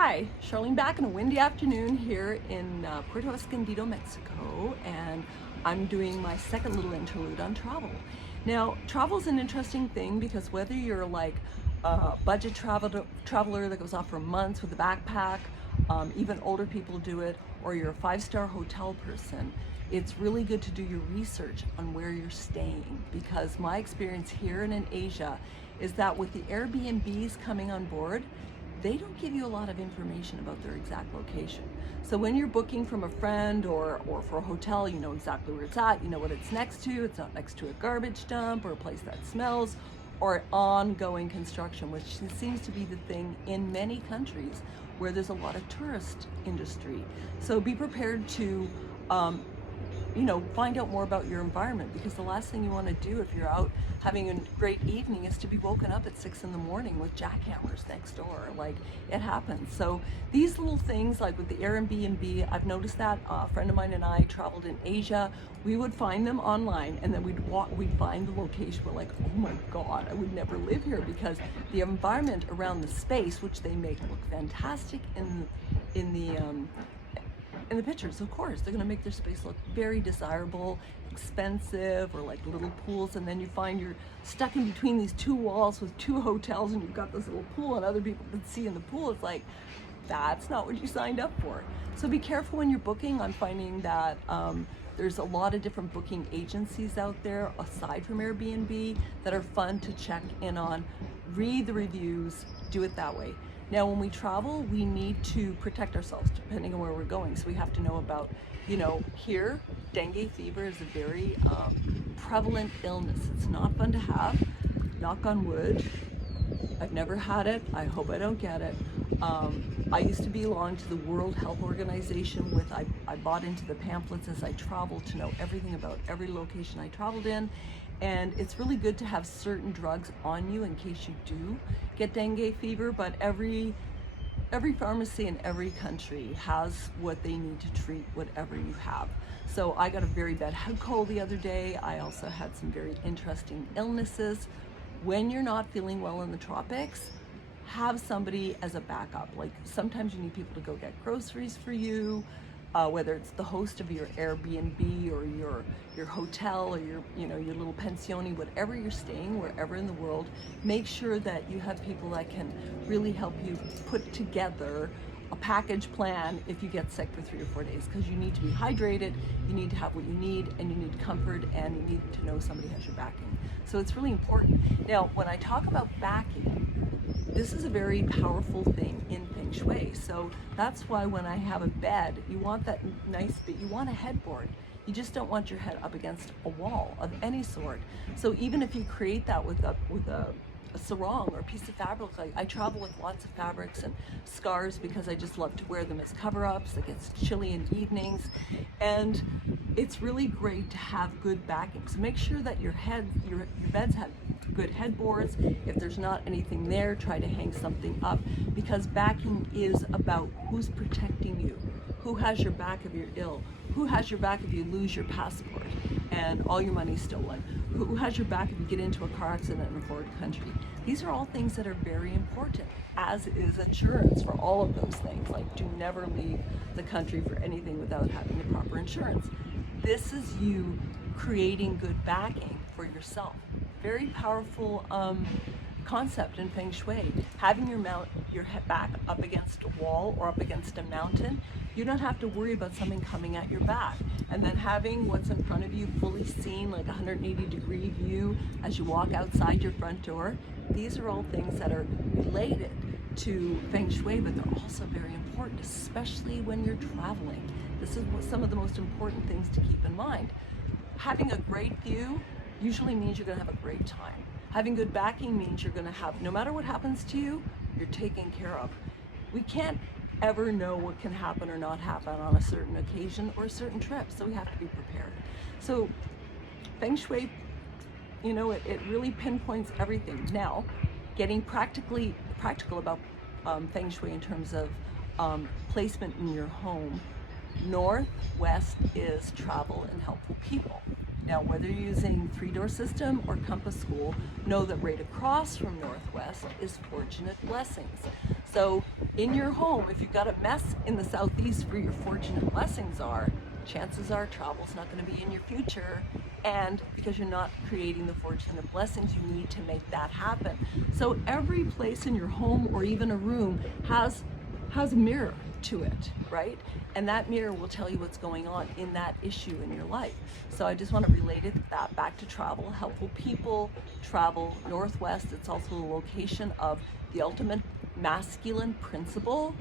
Hi, Charlene back on a windy afternoon here in Puerto Escondido, Mexico, and I'm doing my second little interlude on travel. Now, travel is an interesting thing because whether you're like a budget traveler that goes off for months with a backpack, even older people do it, or you're a five-star hotel person, it's really good to do your research on where you're staying, because my experience here and in Asia is that with the Airbnbs coming on board, they don't give you a lot of information about their exact location. So when you're booking from a friend or for a hotel, you know exactly where it's at, you know what it's next to. It's not next to a garbage dump or a place that smells or ongoing construction, which seems to be the thing in many countries where there's a lot of tourist industry. So be prepared to find out more about your environment, because the last thing you want to do if you're out having a great evening is to be woken up at 6 in the morning with jackhammers next door. Like, it happens. So these little things, like with the Airbnb, I've noticed that a friend of mine and I traveled in Asia. We would find them online, and then we'd find the location. We're like, oh my God, I would never live here, because the environment around the space, which they make look fantastic in the pictures, of course, they're going to make their space look very desirable, expensive, or like little pools. And then you find you're stuck in between these two walls with two hotels, and you've got this little pool, and other people can see in the pool. It's like, that's not what you signed up for. So be careful when you're booking. I'm finding that there's a lot of different booking agencies out there aside from Airbnb that are fun to check in on. Read the reviews, do it that way. Now, when we travel, we need to protect ourselves depending on where we're going. So we have to know about, here, dengue fever is a very prevalent illness. It's not fun to have, knock on wood. I've never had it. I hope I don't get it. I used to belong to the World Health Organization. I bought into the pamphlets as I traveled to know everything about every location I traveled in. And it's really good to have certain drugs on you in case you do get dengue fever, but every pharmacy in every country has what they need to treat whatever you have. So I got a very bad head cold the other day. I also had some very interesting illnesses. When you're not feeling well in the tropics, have somebody as a backup. Like, sometimes you need people to go get groceries for you, whether it's the host of your Airbnb or your hotel or your little pensione, whatever you're staying, wherever in the world. Make sure that you have people that can really help you put together a package plan if you get sick for 3 or 4 days, because you need to be hydrated, you need to have what you need, and you need comfort, and you need to know somebody has your backing. So it's really important. Now, when I talk about backing, this is a very powerful thing in Feng Shui. So that's why when I have a bed, you want that nice bit, you want a headboard. You just don't want your head up against a wall of any sort. So even if you create that with a sarong or a piece of fabric, like I travel with lots of fabrics and scarves because I just love to wear them as cover-ups. It gets chilly in evenings, and it's really great to have good backing. So make sure that your beds have good headboards. If there's not anything there, try to hang something up, because backing is about who's protecting you, who has your back if you're ill, who has your back if you lose your passport and all your money's stolen, who has your back if you get into a car accident in a foreign country. These are all things that are very important, as is insurance for all of those things. Like, do never leave the country for anything without having the proper insurance. This is you creating good backing for yourself. Very powerful concept in Feng Shui. Having your back up against a wall or up against a mountain, you don't have to worry about something coming at your back. And then having what's in front of you fully seen, like a 180-degree view as you walk outside your front door. These are all things that are related to Feng Shui, but they're also very important, especially when you're traveling. This is some of the most important things to keep in mind. Having a great view usually means you're going to have a great time. Having good backing means you're going to have, no matter what happens to you, you're taken care of. We can't ever know what can happen or not happen on a certain occasion or a certain trip, so we have to be prepared. So Feng Shui, it really pinpoints everything. Now, getting practical about Feng Shui in terms of placement in your home. Northwest is travel and helpful people. Now, whether you're using three-door system or compass school, know that right across from Northwest is fortunate blessings. So in your home, if you've got a mess in the southeast where your fortune and blessings are, chances are travel's not going to be in your future. And because you're not creating the fortune and blessings, you need to make that happen. So every place in your home or even a room has a mirror to it, right? And that mirror will tell you what's going on in that issue in your life. So I just want to relate that back to travel. Helpful people travel northwest. It's also the location of the ultimate masculine principle,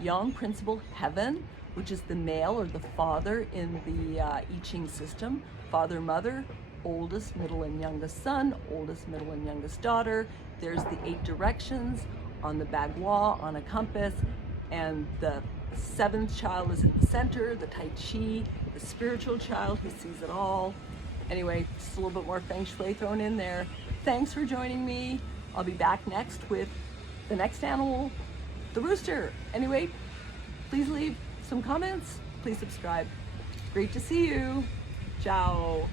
yang principle, heaven, which is the male or the father in the I Ching system. Father, mother, oldest, middle, and youngest son, oldest, middle, and youngest daughter. There's the 8 directions on the Bagua on a compass, and the 7th child is in the center, the Tai Chi, the spiritual child who sees it all. Anyway, just a little bit more Feng Shui thrown in there. Thanks for joining me. I'll be back next with the next animal, the rooster. Anyway, please leave some comments. Please subscribe. Great to see you. Ciao.